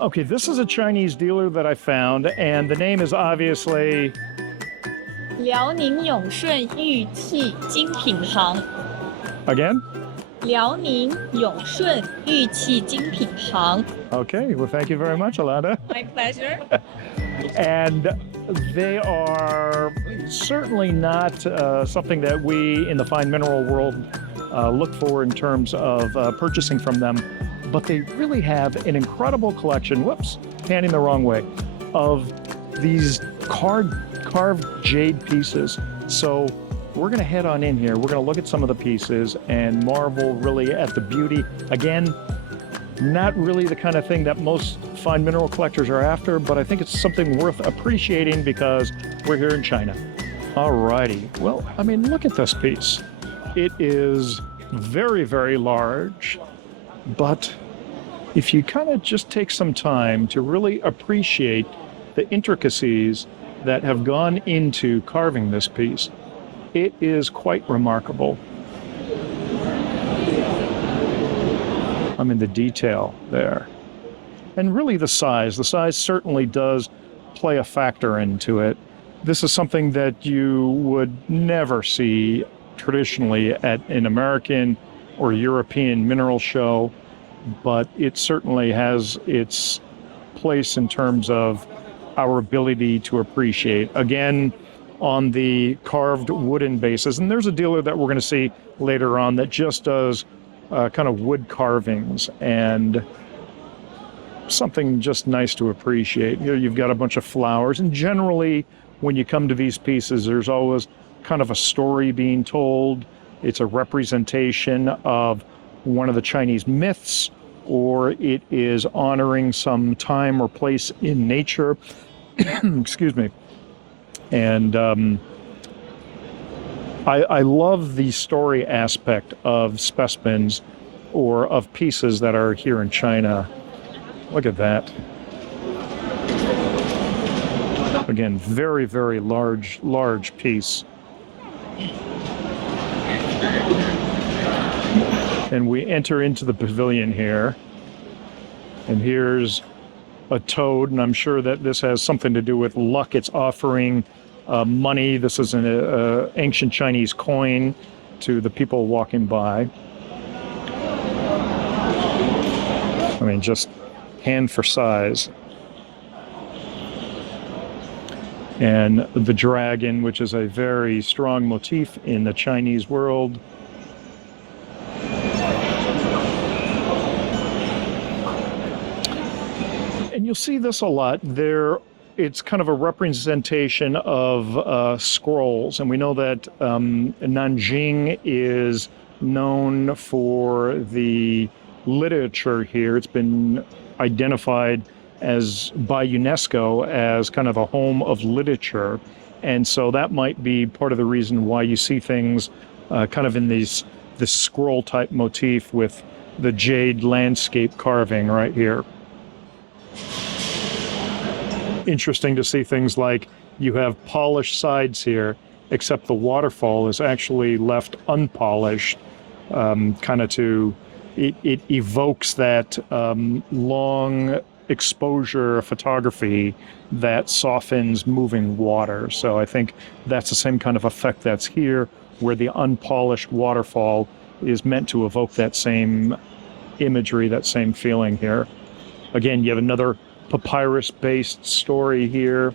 Okay, this is a Chinese dealer that I found, and the name is obviously... 辽宁永顺玉器精品行 Again? 辽宁永顺玉器精品行 Okay, well, thank you very much, Alana. My pleasure. And they are certainly not something that we in the fine mineral world look for in terms of purchasing from them, but they really have an incredible collection, whoops, panning the wrong way, of these carved jade pieces. So we're going to head on in here. We're going to look at some of the pieces and marvel really at the beauty. Again, not really the kind of thing that most fine mineral collectors are after, but I think it's something worth appreciating because we're here in China. Alrighty, well, I mean, look at this piece. It is very, very large, but if you kind of just take some time to really appreciate the intricacies that have gone into carving this piece, it is quite remarkable. I mean, the detail there. And really the size certainly does play a factor into it. This is something that you would never see traditionally at an American or European mineral show, but it certainly has its place in terms of our ability to appreciate. Again, on the carved wooden basis, and there's a dealer that we're going to see later on that just does kind of wood carvings, and something just nice to appreciate. Here you've got a bunch of flowers, and generally when you come to these pieces, there's always kind of a story being told. It's a representation of one of the Chinese myths, or it is honoring some time or place in nature. Excuse me. And I love the story aspect of specimens or of pieces that are here in China. Look at that. Again, very, very large piece. And we enter into the pavilion here. And here's a toad, and I'm sure that this has something to do with luck. It's offering money. This is an ancient Chinese coin to the people walking by. I mean, just hand for size. And the dragon, which is a very strong motif in the Chinese world. And you'll see this a lot. It's kind of a representation of scrolls. And we know that Nanjing is known for the literature here. It's been identified by UNESCO as kind of a home of literature. And so that might be part of the reason why you see things kind of in this scroll type motif with the jade landscape carving right here. Interesting to see things like you have polished sides here, except the waterfall is actually left unpolished, kind of it evokes that long exposure photography that softens moving water. So I think that's the same kind of effect that's here, where the unpolished waterfall is meant to evoke that same imagery, that same feeling here. Again, you have another papyrus-based story here.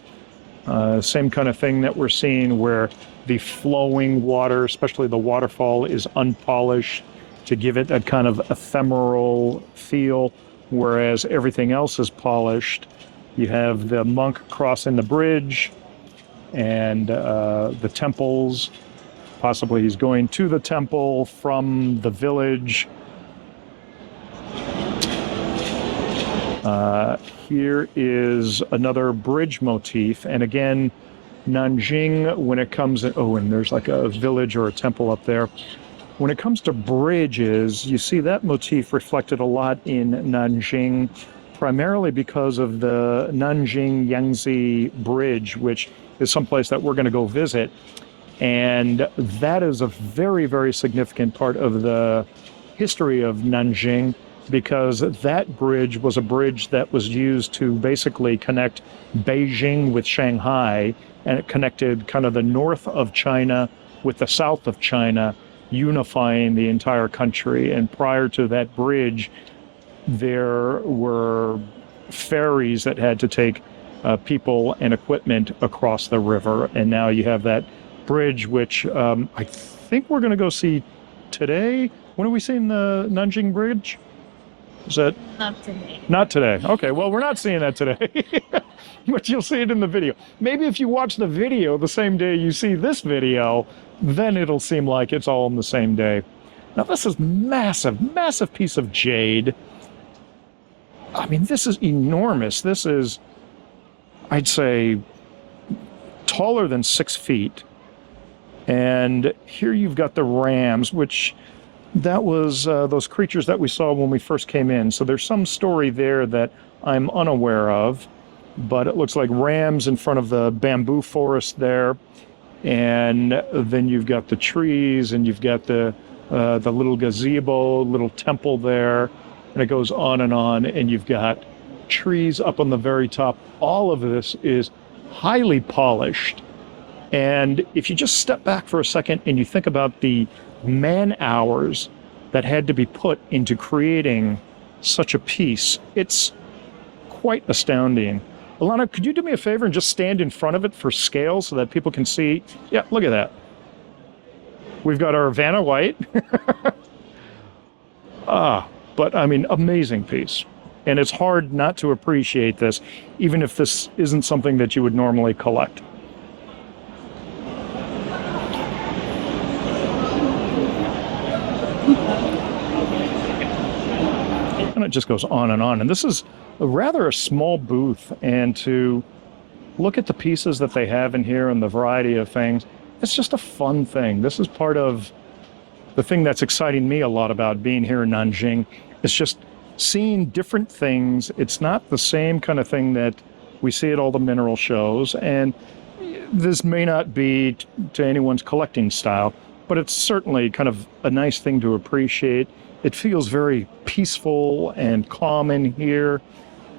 Same kind of thing that we're seeing where the flowing water, especially the waterfall, is unpolished to give it that kind of ephemeral feel, whereas everything else is polished. You have the monk crossing the bridge and the temples. Possibly he's going to the temple from the village. Here is another bridge motif, and again, Nanjing, when it comes to, and there's like a village or a temple up there. When it comes to bridges, you see that motif reflected a lot in Nanjing, primarily because of the Nanjing Yangtze Bridge, which is someplace that we're going to go visit. And that is a very, very significant part of the history of Nanjing. because that bridge was a bridge that was used to basically connect Beijing with Shanghai, and it connected kind of the north of China with the south of China, unifying the entire country. And prior to that bridge, there were ferries that had to take people and equipment across the river. And now you have that bridge, which I think we're going to go see today. When are we seeing the Nanjing Bridge? Is that Not today. not today? Okay, well, we're not seeing that today, but you'll see it in the video. Maybe if you watch the video the same day you see this video, then it'll seem like it's all on the same day. Now, this is massive, massive piece of jade. I mean, this is enormous. This is, I'd say, taller than 6 feet. And here you've got the rams, which that was those creatures that we saw when we first came in. So there's some story there that I'm unaware of, but it looks like rams in front of the bamboo forest there. And then you've got the trees, and you've got the little gazebo, little temple there, and it goes on, and you've got trees up on the very top. All of this is highly polished. And if you just step back for a second and you think about the man hours that had to be put into creating such a piece, it's quite astounding. Alana, could you do me a favor and just stand in front of it for scale so that people can see? Yeah, look at that. We've got our Vanna White. But I mean, amazing piece. And it's hard not to appreciate this, even if this isn't something that you would normally collect. And it just goes on. And this is rather a small booth, and to look at the pieces that they have in here and the variety of things, it's just a fun thing. This is part of the thing that's exciting me a lot about being here in Nanjing. It's just seeing different things. It's not the same kind of thing that we see at all the mineral shows, and this may not be to anyone's collecting style, but it's certainly kind of a nice thing to appreciate. It feels very peaceful and calm in here,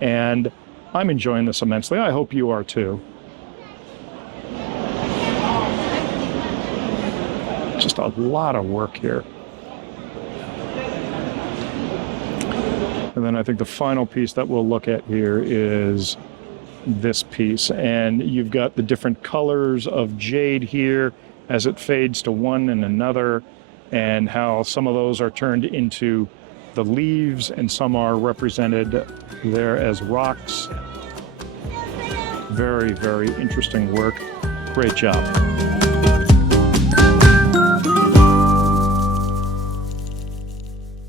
and I'm enjoying this immensely. I hope you are too. Just a lot of work here. And then I think the final piece that we'll look at here is this piece. And you've got the different colors of jade here as it fades to one and another, and how some of those are turned into the leaves and some are represented there as rocks. Very, very interesting work. Great job.